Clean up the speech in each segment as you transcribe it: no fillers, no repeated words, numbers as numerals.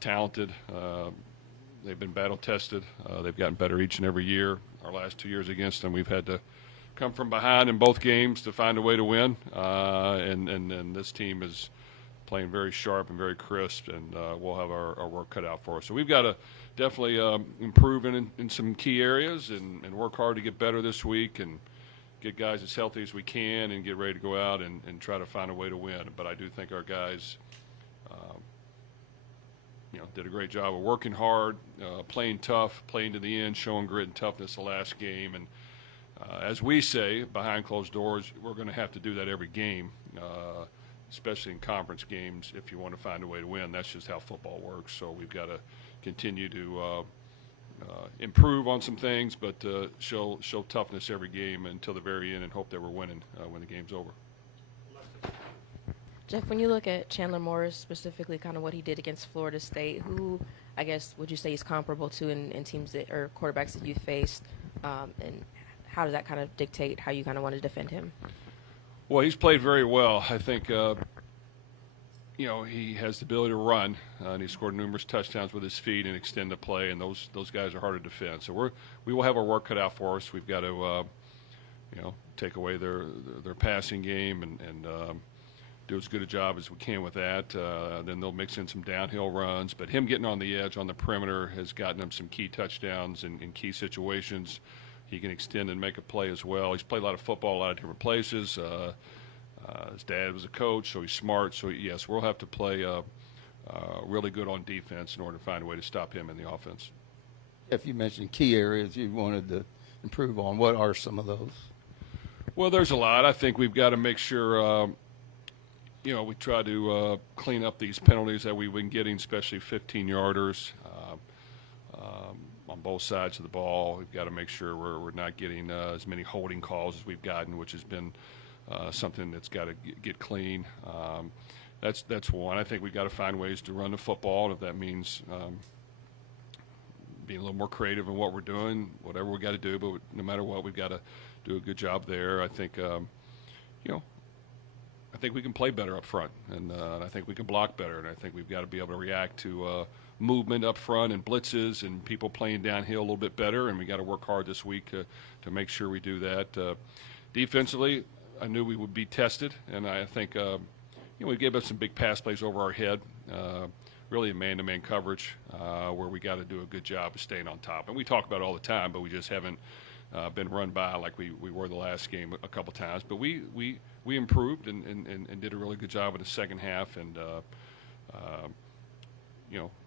talented. They've been battle tested. They've gotten better each and every year. Our last 2 years against them, we've had to come from behind in both games to find a way to win. And this team is playing very sharp and very crisp, and we'll have our work cut out for us. So we've got to definitely improve in some key areas and work hard to get better this week and get guys as healthy as we can and get ready to go out and try to find a way to win. But I do think our guys did a great job of working hard, playing tough, playing to the end, showing grit and toughness the last game. And as we say, behind closed doors, we're going to have to do that every game, especially in conference games, if you want to find a way to win. That's just how football works. So we've got to continue to improve on some things, but show toughness every game until the very end and hope that we're winning when the game's over. Jeff, when you look at Chandler Morris, specifically kind of what he did against Florida State, who, I guess, would you say he's comparable to in teams that, or quarterbacks that you faced, and how does that kind of dictate how you kind of want to defend him? Well, he's played very well. I think, he has the ability to run, and he scored numerous touchdowns with his feet and extend the play, and those guys are hard to defend. So we will have our work cut out for us. We've got to, take away their passing game and do as good a job as we can with that. Then they'll mix in some downhill runs. But him getting on the edge on the perimeter has gotten him some key touchdowns in key situations. He can extend and make a play as well. He's played a lot of football, a lot of different places. His dad was a coach, so he's smart. So, yes, we'll have to play really good on defense in order to find a way to stop him in the offense. If you mentioned key areas you wanted to improve on, what are some of those? Well, there's a lot. I think we've got to make sure we try to clean up these penalties that we've been getting, especially 15-yarders on both sides of the ball. We've got to make sure we're not getting as many holding calls as we've gotten, which has been something that's got to get clean. That's one. I think we've got to find ways to run the football, and if that means being a little more creative in what we're doing, whatever we got to do. But no matter what, we've got to do a good job there. I think, I think we can play better up front, and I think we can block better, and I think we've got to be able to react to movement up front and blitzes and people playing downhill a little bit better, and we got to work hard this week to make sure we do that. Defensively, I knew we would be tested, and I think we gave up some big pass plays over our head, really in man-to-man coverage, where we got to do a good job of staying on top. And we talk about it all the time, but we just haven't been run by like we were the last game a couple times. But we improved and did a really good job in the second half. And,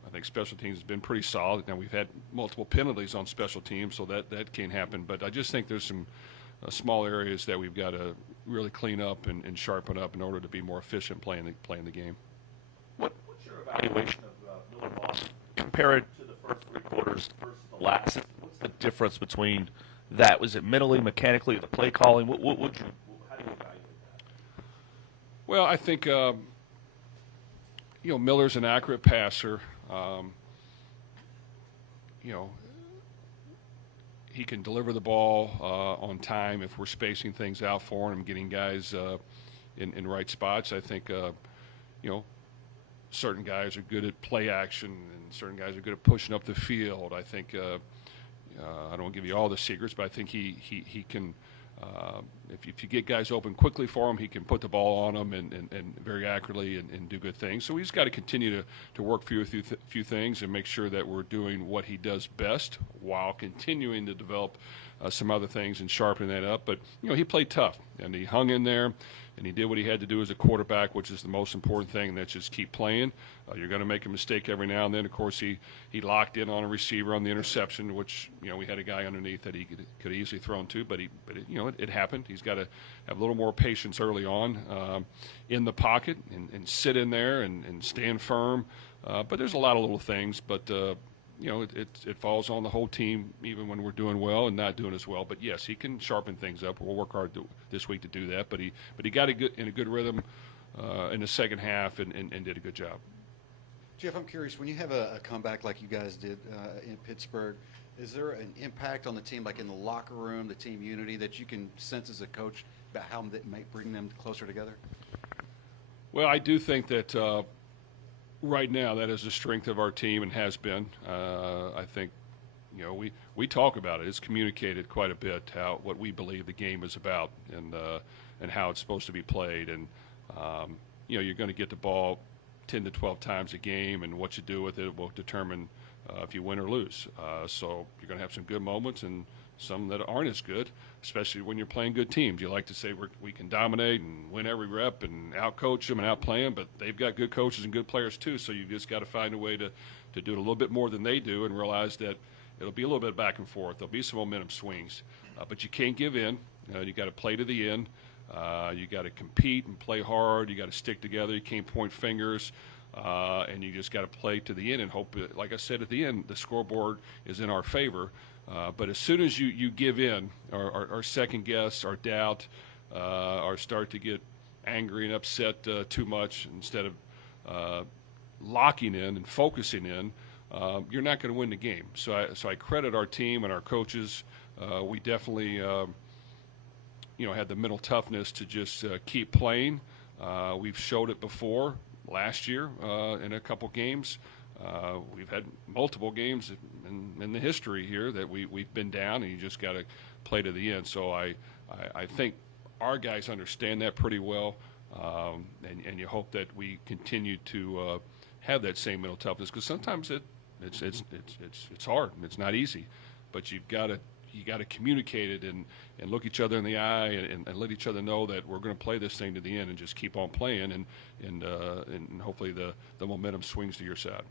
I think special teams has been pretty solid. Now, we've had multiple penalties on special teams, so that can't happen. But I just think there's some small areas that we've got to really clean up and sharpen up in order to be more efficient playing the game. What's your evaluation of Miller Moss? Compare it to the first three quarters versus the last. What's the difference between that? Was it mentally, mechanically, the play calling? How do you evaluate that? Well, I think Miller's an accurate passer. He can deliver the ball on time if we're spacing things out for him, getting guys in right spots. I think certain guys are good at play action, and certain guys are good at pushing up the field. I think I don't give you all the secrets, but I think he can. If you get guys open quickly for him, he can put the ball on them and very accurately and do good things. So he's got to continue to work through a few things and make sure that we're doing what he does best while continuing to develop some other things and sharpening that up. But, he played tough, and he hung in there, and he did what he had to do as a quarterback, which is the most important thing, and that's just keep playing. You're going to make a mistake every now and then. Of course, he locked in on a receiver on the interception, which, we had a guy underneath that he could easily thrown to, but it happened. He's got to have a little more patience early on in the pocket and sit in there and stand firm. But there's a lot of little things, but it falls on the whole team, even when we're doing well and not doing as well. But yes, he can sharpen things up. We'll work hard this week to do that. But he got in a good rhythm in the second half and did a good job. Jeff, I'm curious, when you have a comeback like you guys did in Pittsburgh, is there an impact on the team, like in the locker room, the team unity, that you can sense as a coach about how that might bring them closer together? Well, I do think that Right now, that is the strength of our team and has been. I think, we talk about it. It's communicated quite a bit what we believe the game is about and how it's supposed to be played. And you're going to get the ball 10 to 12 times a game, and what you do with it will determine if you win or lose. So you're going to have some good moments and some that aren't as good, especially when you're playing good teams. You like to say we can dominate and win every rep and outcoach them and outplay them, but they've got good coaches and good players too, so you just got to find a way to do it a little bit more than they do and realize that it'll be a little bit back and forth. There'll be some momentum swings, but you can't give in. You got to play to the end. You got to compete and play hard. You got to stick together. You can't point fingers. And you just got to play to the end and hope, like I said at the end, the scoreboard is in our favor. But as soon as you give in or second guess or doubt or start to get angry and upset too much instead of locking in and focusing in, you're not going to win the game. So I credit our team and our coaches. We definitely had the mental toughness to just keep playing. We've showed it before last year in a couple games. We've had multiple games in the history here that we've been down, and you just got to play to the end. So I think our guys understand that pretty well, and you hope that we continue to have that same mental toughness, because sometimes it's hard and it's not easy, but you got to communicate it and look each other in the eye and let each other know that we're going to play this thing to the end and just keep on playing, and hopefully the momentum swings to your side.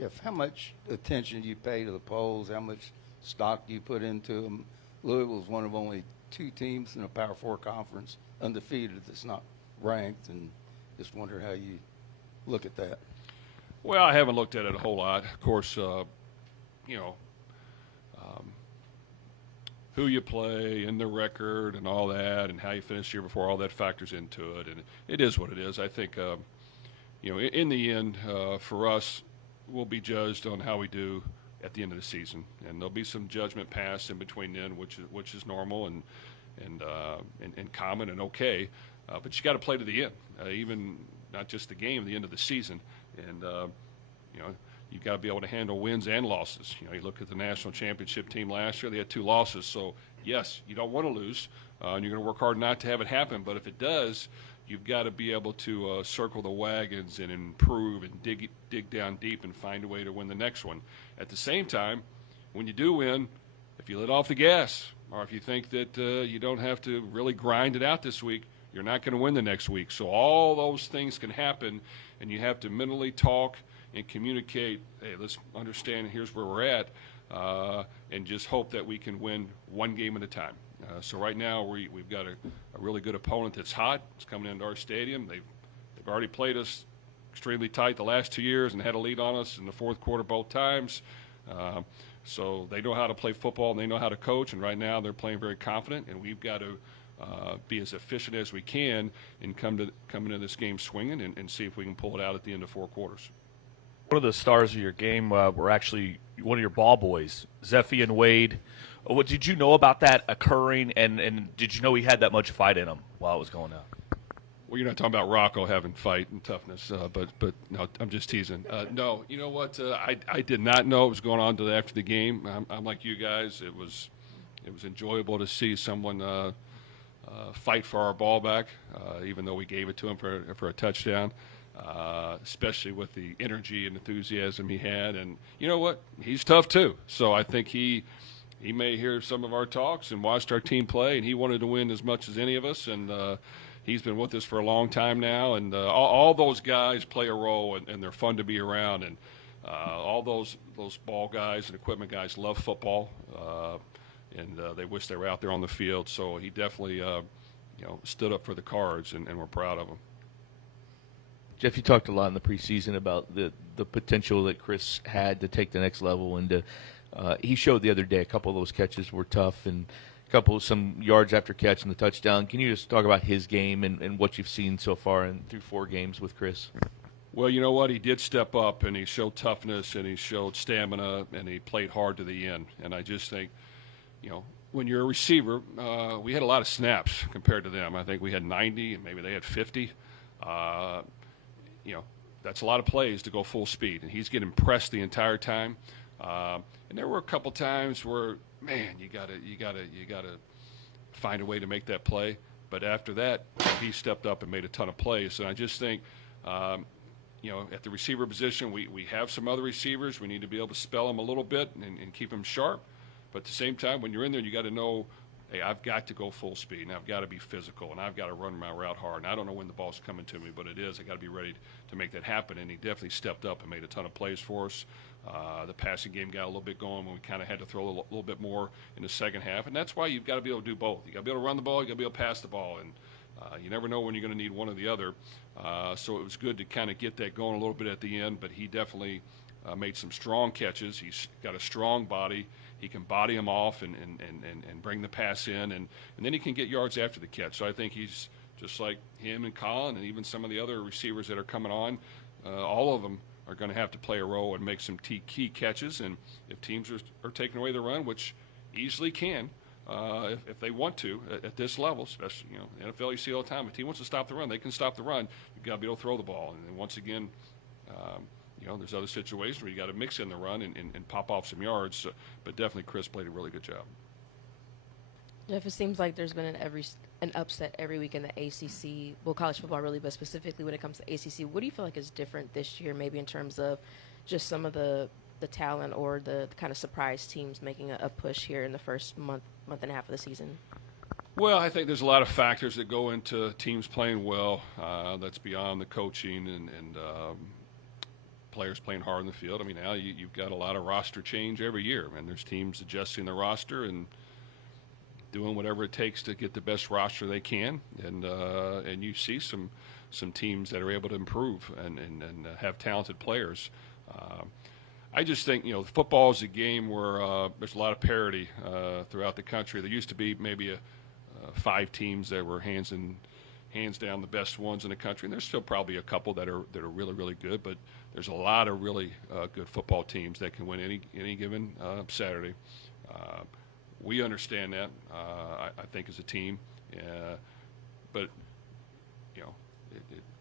Jeff, how much attention do you pay to the polls? How much stock do you put into them? Louisville is one of only 2 teams in a Power 4 conference undefeated that's not ranked, and just wonder how you look at that. Well, I haven't looked at it a whole lot. Of course, who you play and the record and all that and how you finish the year before, all that factors into it. And it is what it is. I think, in the end, for us, we'll be judged on how we do at the end of the season. And there'll be some judgment passed in between then, which is normal and common and okay. But you got to play to the end, even not just the game, the end of the season. And, you've got to be able to handle wins and losses. You look at the national championship team last year, they had 2 losses. So, yes, you don't want to lose, and you're going to work hard not to have it happen. But if it does, you've got to be able to circle the wagons and improve and dig down deep and find a way to win the next one. At the same time, when you do win, if you let off the gas or if you think that you don't have to really grind it out this week, you're not going to win the next week. So all those things can happen, and you have to mentally talk and communicate, hey, let's understand here's where we're at, and just hope that we can win one game at a time. So right now we've got a really good opponent that's hot. It's coming into our stadium. They've already played us extremely tight the last 2 years and had a lead on us in the fourth quarter both times. So they know how to play football and they know how to coach, and right now they're playing very confident, and we've got to be as efficient as we can and come into this game swinging and see if we can pull it out at the end of 4 quarters. One of the stars of your game were actually one of your ball boys, Zeffie and Wade. What did you know about that occurring, and did you know he had that much fight in him while it was going on? Well, you're not talking about Rocco having fight and toughness, but no, I'm just teasing. No, you know what? I did not know what was going on until after the game. I'm like you guys. It was enjoyable to see someone fight for our ball back, even though we gave it to him for a touchdown. Especially with the energy and enthusiasm he had. And you know what? He's tough too. So I think he may hear some of our talks and watched our team play, and he wanted to win as much as any of us. And he's been with us for a long time now. And all those guys play a role, and they're fun to be around. And all those ball guys and equipment guys love football, and they wish they were out there on the field. So he definitely stood up for the Cards, and we're proud of him. Jeff, you talked a lot in the preseason about the potential that Chris had to take the next level, and he showed the other day a couple of those catches were tough and some yards after catch and the touchdown. Can you just talk about his game and what you've seen so far through 4 games with Chris? Well, you know what? He did step up, and he showed toughness, and he showed stamina, and he played hard to the end. And I just think, when you're a receiver, we had a lot of snaps compared to them. I think we had 90, and maybe they had 50. that's a lot of plays to go full speed, and he's getting pressed the entire time. And there were a couple times where, man, you gotta find a way to make that play. But after that, he stepped up and made a ton of plays. And I just think, at the receiver position, we have some other receivers. We need to be able to spell them a little bit and keep them sharp. But at the same time, when you're in there, you got to know, hey, I've got to go full speed, and I've got to be physical, and I've got to run my route hard. And I don't know when the ball's coming to me, but it is. I got to be ready to make that happen. And he definitely stepped up and made a ton of plays for us. The passing game got a little bit going when we kind of had to throw a little bit more in the second half. And that's why you've got to be able to do both. You got to be able to run the ball. You got to be able to pass the ball. And you never know when you're going to need one or the other. So it was good to kind of get that going a little bit at the end. But he definitely made some strong catches. He's got a strong body. He can body him off and bring the pass in, and then he can get yards after the catch. So I think he's just like him and Colin and even some of the other receivers that are coming on. All of them are going to have to play a role and make some key catches. And if teams are taking away the run, which easily can, if they want to at this level, especially NFL, you see all the time. If a team wants to stop the run, they can stop the run. You've got to be able to throw the ball. And then once again, there's other situations where you got to mix in the run and pop off some yards. But definitely, Chris played a really good job. Jeff, it seems like there's been an upset every week in the ACC, well, college football really, but specifically when it comes to ACC. What do you feel like is different this year, maybe in terms of just some of the talent or the kind of surprise teams making a push here in the first month and a half of the season? Well, I think there's a lot of factors that go into teams playing well. That's beyond the coaching and players playing hard in the field. I mean, now you've got a lot of roster change every year, and there's teams adjusting the roster and doing whatever it takes to get the best roster they can, and you see some teams that are able to improve and have talented players. I just think football is a game where there's a lot of parity throughout the country. There used to be maybe 5 teams that were hands down the best ones in the country, and there's still probably a couple that are really, really good, but there's a lot of really good football teams that can win any given Saturday. We understand that, I think, as a team, but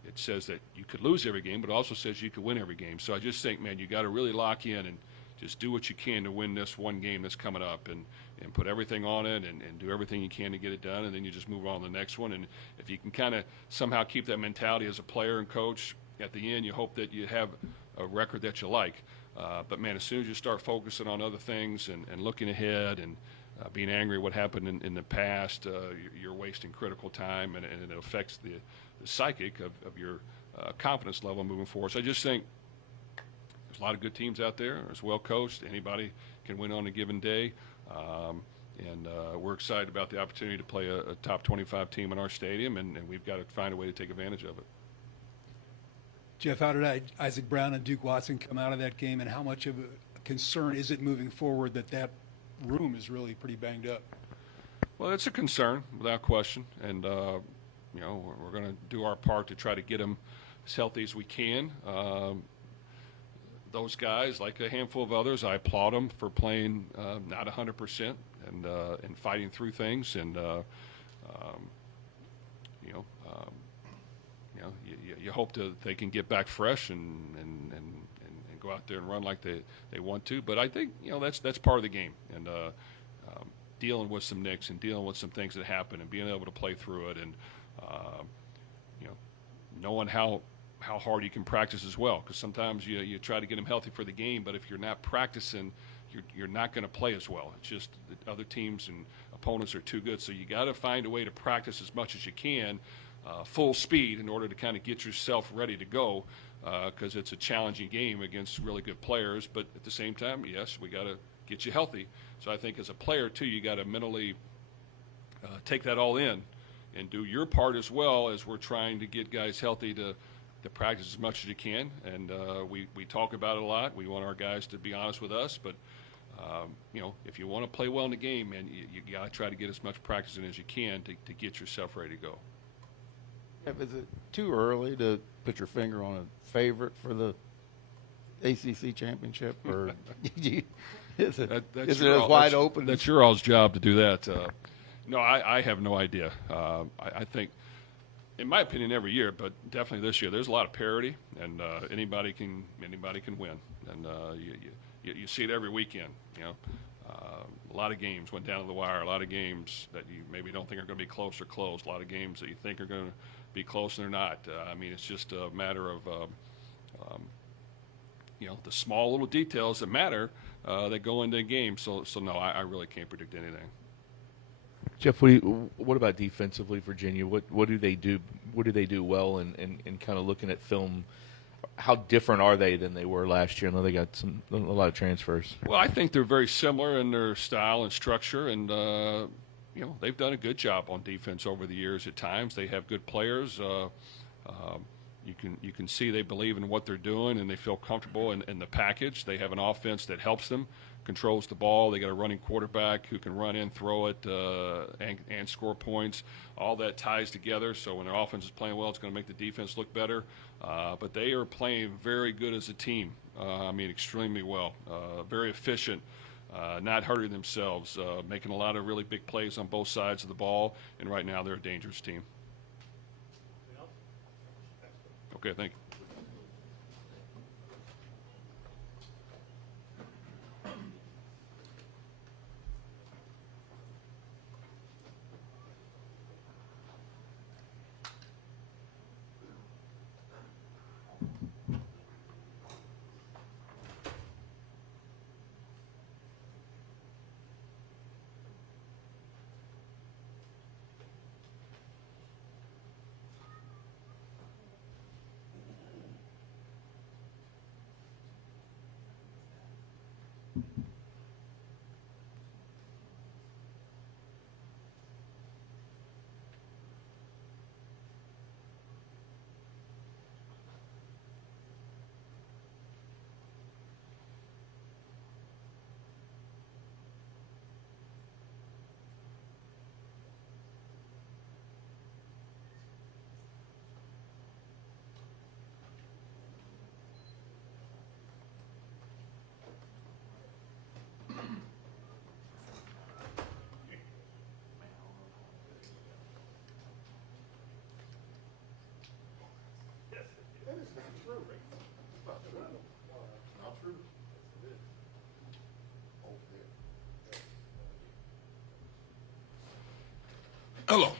it says that you could lose every game, but it also says you could win every game. So I just think, man, you got to really lock in and just do what you can to win this one game that's coming up, and put everything on it and do everything you can to get it done, and then you just move on to the next one. And if you can kind of somehow keep that mentality as a player and coach, at the end you hope that you have a record that you like. But, man, as soon as you start focusing on other things and looking ahead and being angry at what happened in the past, you're wasting critical time, and it affects the psychic of your confidence level moving forward. So I just think there's a lot of good teams out there. It's well coached. Anybody can win on a given day. And we're excited about the opportunity to play a top 25 team in our stadium, and we've got to find a way to take advantage of it. Jeff, how did Isaac Brown and Duke Watson come out of that game, and how much of a concern is it moving forward that room is really pretty banged up? Well, it's a concern, without question, and we're going to do our part to try to get them as healthy as we can. Those guys, like a handful of others, I applaud them for playing not 100% and fighting through things. And you hope that they can get back fresh and go out there and run like they want to. But I think that's part of the game, and dealing with some nicks and dealing with some things that happen and being able to play through it, and knowing how hard you can practice as well, because sometimes you try to get them healthy for the game, but if you're not practicing, you're not going to play as well. It's just that other teams and opponents are too good, so you got to find a way to practice as much as you can, full speed, in order to kind of get yourself ready to go, because it's a challenging game against really good players. But at the same time, yes, we got to get you healthy. So I think as a player too, you got to mentally take that all in and do your part as well, as we're trying to get guys healthy to practice as much as you can. And we talk about it a lot. We want our guys to be honest with us, but if you want to play well in the game, man, you got to try to get as much practice in as you can to get yourself ready to go. Is it too early to put your finger on a favorite for the ACC championship, or is it as wide open? That's your all's job to do that. No, I have no idea. I think in my opinion, every year, but definitely this year, there's a lot of parity, and anybody can win, and you see it every weekend. A lot of games went down to the wire. A lot of games that you maybe don't think are going to be close or close. A lot of games that you think are going to be close and they're not. I mean, it's just a matter of the small little details that matter that go into a game. So no, I really can't predict anything. Jeff, what about defensively, Virginia? What do they do? What do they do well? And kind of looking at film, how different are they than they were last year? I know they got a lot of transfers. Well, I think they're very similar in their style and structure, and they've done a good job on defense over the years. At times, they have good players. You can see they believe in what they're doing, and they feel comfortable in the package. They have an offense that helps them, controls the ball. They got a running quarterback who can run in, throw it, and score points. All that ties together. So when their offense is playing well, it's going to make the defense look better. But they are playing very good as a team. Extremely well. Very efficient. Not hurting themselves. Making a lot of really big plays on both sides of the ball. And right now they're a dangerous team. Okay, thank you. Hello.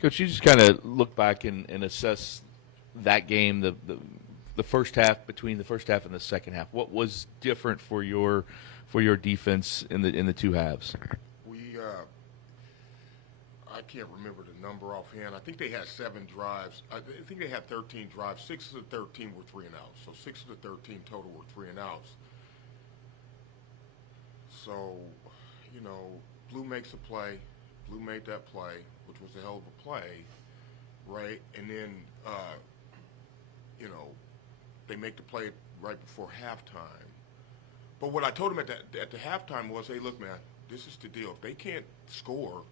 Coach, you just kind of look back and assess that game, the first half, between the first half and the second half. What was different for your defense in the two halves? I can't remember the number offhand. I think they had 7 drives. I think they had 13 drives. 6 of the 13 were 3 and outs. So 6 of the 13 total were 3 and outs. So, Blue makes a play. Blue made that play, which was a hell of a play, right? And then, they make the play right before halftime. But what I told them at the halftime was, hey, look, man, this is the deal. If they can't score,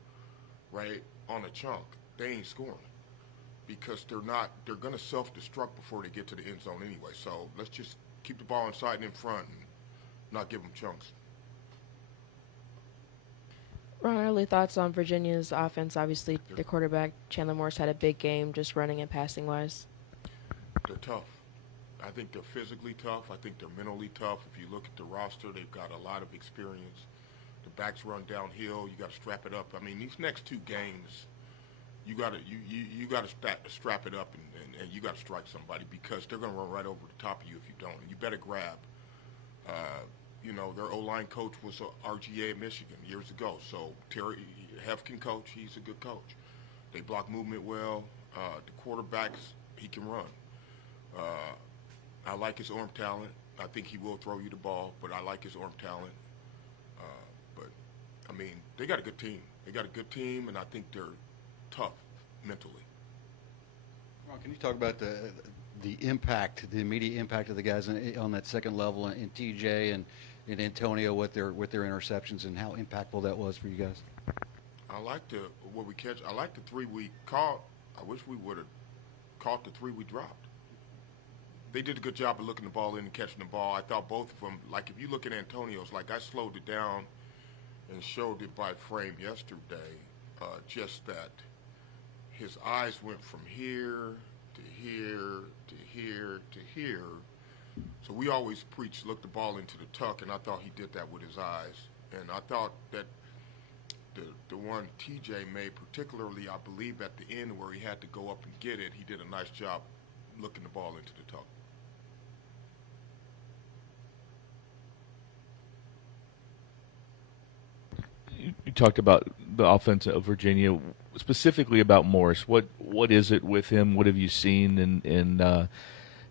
right, on a chunk, they ain't scoring because they're going to self-destruct before they get to the end zone anyway. So let's just keep the ball inside and in front and not give them chunks. Ron, early thoughts on Virginia's offense? Obviously, the quarterback, Chandler Morris, had a big game just running and passing-wise. They're tough. I think they're physically tough. I think they're mentally tough. If you look at the roster, they've got a lot of experience. The backs run downhill. You got to strap it up. I mean, these next 2 games, you got to strap it up and you got to strike somebody because they're going to run right over the top of you if you don't. And you better grab. Their O-line coach was a RGA at Michigan years ago. So Terry Hefkin coach, he's a good coach. They block movement well. The quarterbacks, he can run. I like his arm talent. I think he will throw you the ball, but I like his arm talent. They got a good team. They got a good team, and I think they're tough mentally. Ron, can you talk about the impact, the immediate impact of the guys on that second level in TJ and Antonio with their interceptions and how impactful that was for you guys? I like what we catch. I like the 3 we caught. I wish we would have caught the 3 we dropped. they did a good job of looking the ball in and catching the ball. I thought both of them, like if you look at Antonio's, like I slowed it down and showed it by frame yesterday, just that his eyes went from here to here to here to here. So we always preach look the ball into the tuck, and I thought he did that with his eyes. And I thought that the one TJ made, particularly I believe at the end where he had to go up and get it, he did a nice job looking the ball into the tuck. You talked about the offense of Virginia, specifically about Morris. What is it with him? What have you seen? And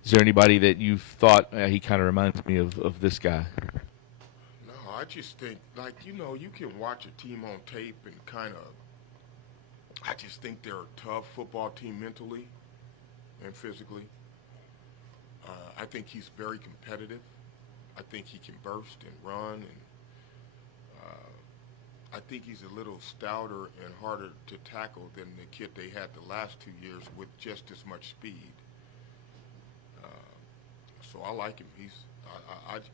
is there anybody that you've thought he kind of reminds me of this guy? No, I just think, like, you can watch a team on tape and kind of, I just think they're a tough football team mentally and physically. I think he's very competitive. I think he can burst and run, and I think he's a little stouter and harder to tackle than the kid they had the last 2 years with just as much speed. So I like him.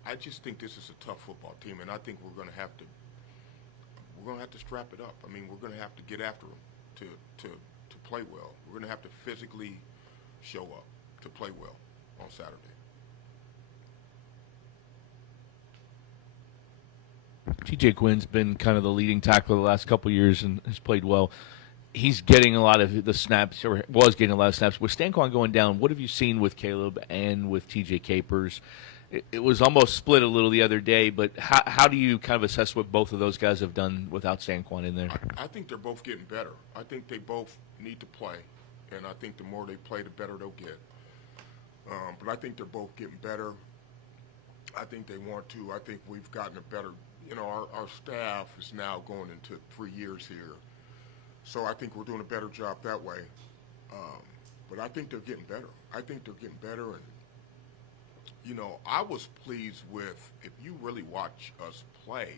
I just think this is a tough football team, and I think we're going to have to strap it up. I mean, we're going to have to get after them to play well. We're going to have to physically show up to play well on Saturday. TJ Quinn's been kind of the leading tackler the last couple of years and has played well. He's getting a lot of the snaps, or was getting a lot of snaps. With Stanquan going down, what have you seen with Caleb and with TJ Capers? It was almost split a little the other day, but how do you kind of assess what both of those guys have done without Stanquan in there? I think they're both getting better. I think they both need to play, and I think the more they play, the better they'll get. But I think they're both getting better. I think they want to. I think we've gotten a better, our staff is now going into 3 years here. So I think we're doing a better job that way. But I think they're getting better. I think they're getting better. And, I was pleased with, if you really watch us play,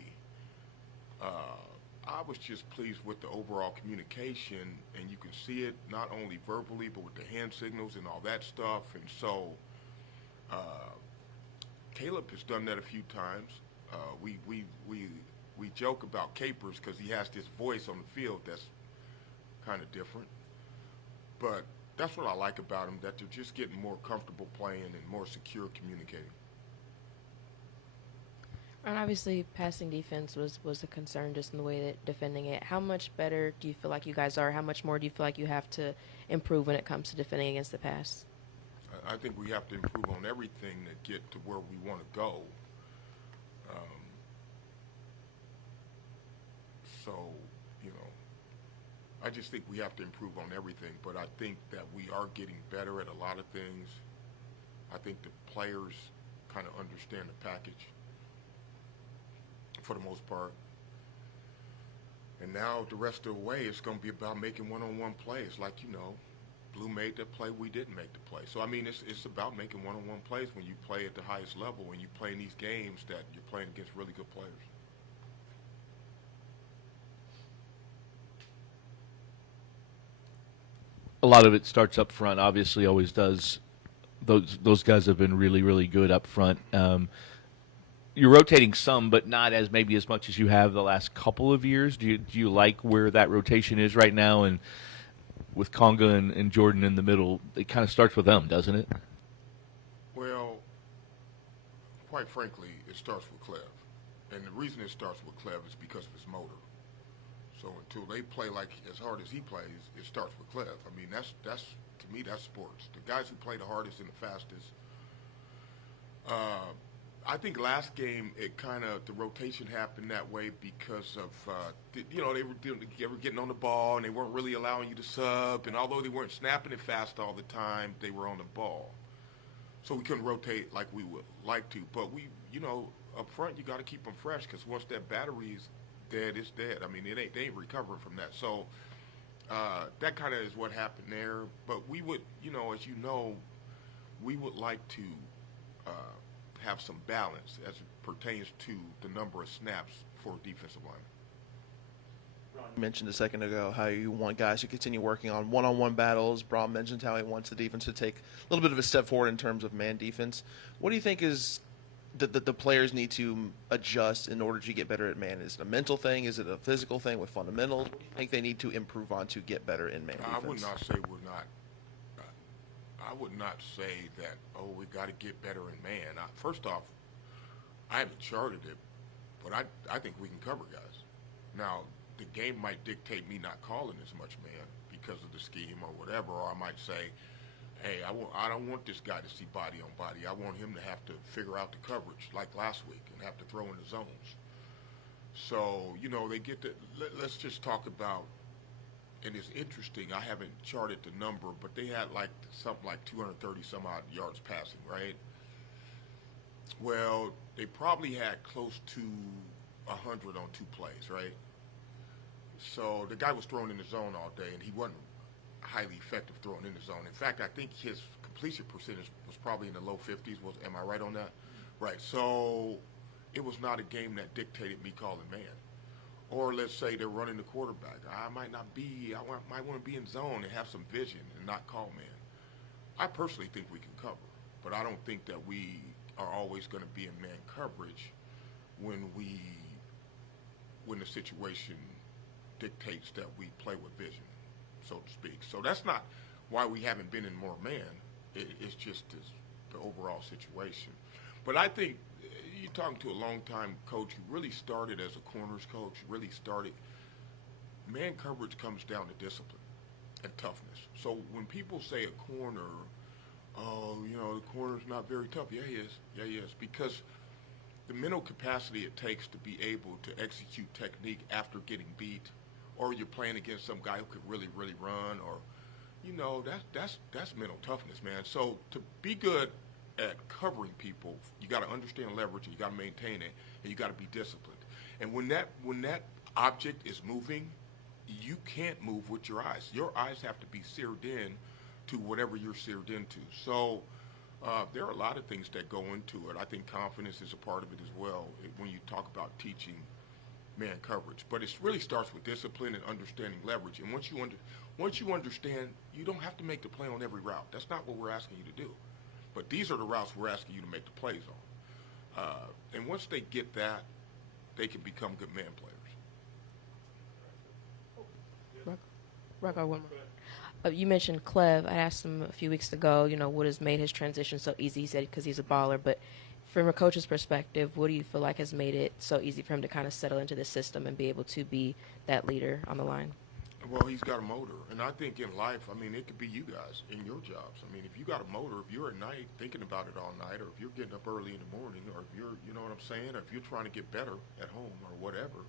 I was just pleased with the overall communication. And you can see it not only verbally, but with the hand signals and all that stuff. And so Caleb has done that a few times. We joke about Capers because he has this voice on the field that's kind of different, but that's what I like about him, that they're just getting more comfortable playing and more secure communicating. And obviously, passing defense was a concern just in the way that defending it. How much better do you feel like you guys are? How much more do you feel like you have to improve when it comes to defending against the pass? I think we have to improve on everything to get to where we want to go. So, I just think we have to improve on everything, but I think that we are getting better at a lot of things. I think the players kind of understand the package for the most part. And now the rest of the way, it's going to be about making one-on-one plays. Like, Blue made the play, we didn't make the play. So, I mean, it's about making one-on-one plays when you play at the highest level, when you play in these games that you're playing against really good players. A lot of it starts up front, obviously always does. Those guys have been really, really good up front. You're rotating some, but not as maybe as much as you have the last couple of years. Do you like where that rotation is right now? And with Conga and Jordan in the middle, it kind of starts with them, doesn't it? Well, quite frankly, it starts with Clev. And the reason it starts with Clev is because of his motor. So until they play like as hard as he plays, it starts with Clev. I mean, that's to me, that's sports. The guys who play the hardest and the fastest. I think last game the rotation happened that way because of they were getting on the ball and they weren't really allowing you to sub. And although they weren't snapping it fast all the time, they were on the ball. So we couldn't rotate like we would like to. But we, up front, you got to keep them fresh because once that battery is dead, it's dead. I mean, they ain't recovering from that. So that kind of is what happened there. But we would, as we would like to have some balance as it pertains to the number of snaps for defensive linemen. You mentioned a second ago how you want guys to continue working on one-on-one battles. Brohm mentioned how he wants the defense to take a little bit of a step forward in terms of man defense. What do you think is the players need to adjust in order to get better at man? Is it a mental thing? Is it a physical thing with fundamentals? What do you think they need to improve on to get better in man defense? I would not say we're not. I would not say that, oh, we got to get better in man. First off, I haven't charted it, but I think we can cover guys. Now, the game might dictate me not calling as much man because of the scheme or whatever, or I might say, hey, I don't want this guy to see body on body. I want him to have to figure out the coverage like last week and have to throw in the zones. So, you know, they get to, let's just talk about, and it's interesting, I haven't charted the number, but they had like something like 230 some odd yards passing, right? Well, they probably had close to 100 on 2 plays, right? So the guy was throwing in the zone all day, and he wasn't highly effective throwing in the zone. In fact, I think his completion percentage was probably in the low 50s. Am I right on that? Right. So it was not a game that dictated me calling man. Or let's say they're running the quarterback. I might want to be in zone and have some vision and not call man. I personally think we can cover, but I don't think that we are always going to be in man coverage when the situation dictates that we play with vision, so to speak. So that's not why we haven't been in more man. It's just the overall situation. But I think you're talking to a long-time coach who really started as a corners coach, man coverage comes down to discipline and toughness. So when people say a corner, oh, you know, the corner's not very tough. Yeah, he is. Yeah, he is. Because the mental capacity it takes to be able to execute technique after getting beat, or you're playing against some guy who could really, really run, or, you know, that's mental toughness, man. So to be good at covering people, you got to understand leverage, and you got to maintain it, and you got to be disciplined. And when that object is moving, you can't move with your eyes. Your eyes have to be seared in to whatever you're seared into. So there are a lot of things that go into it. I think confidence is a part of it as well when you talk about teaching man coverage. But it really starts with discipline and understanding leverage. And once you understand, you don't have to make the play on every route. That's not what we're asking you to do. But these are the routes we're asking you to make the plays on. And once they get that, they can become good man players. Rocco, one more. You mentioned Clev. I asked him a few weeks ago, you know, what has made his transition so easy. He said because he's a baller. But from a coach's perspective, what do you feel like has made it so easy for him to kind of settle into the system and be able to be that leader on the line? Well, he's got a motor. And I think in life, I mean, it could be you guys in your jobs. I mean, if you got a motor, if you're at night thinking about it all night, or if you're getting up early in the morning, or if you're, you know what I'm saying, or if you're trying to get better at home or whatever,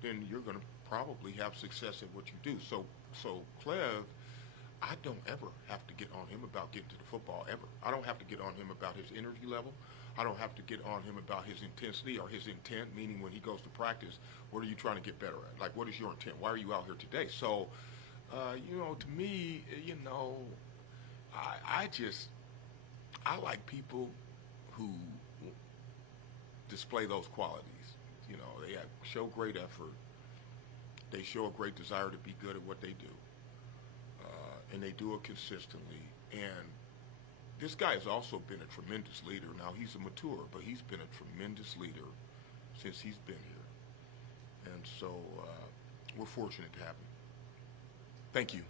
then you're going to probably have success at what you do. So Clev, I don't ever have to get on him about getting to the football, ever. I don't have to get on him about his energy level. I don't have to get on him about his intensity or his intent, meaning when he goes to practice, what are you trying to get better at? Like, what is your intent? Why are you out here today? So, you know, to me, you know, I like people who display those qualities. You know, they show great effort. They show a great desire to be good at what they do. And they do it consistently. And this guy has also been a tremendous leader. Now, he's a mature, but he's been a tremendous leader since he's been here. And so we're fortunate to have him. Thank you.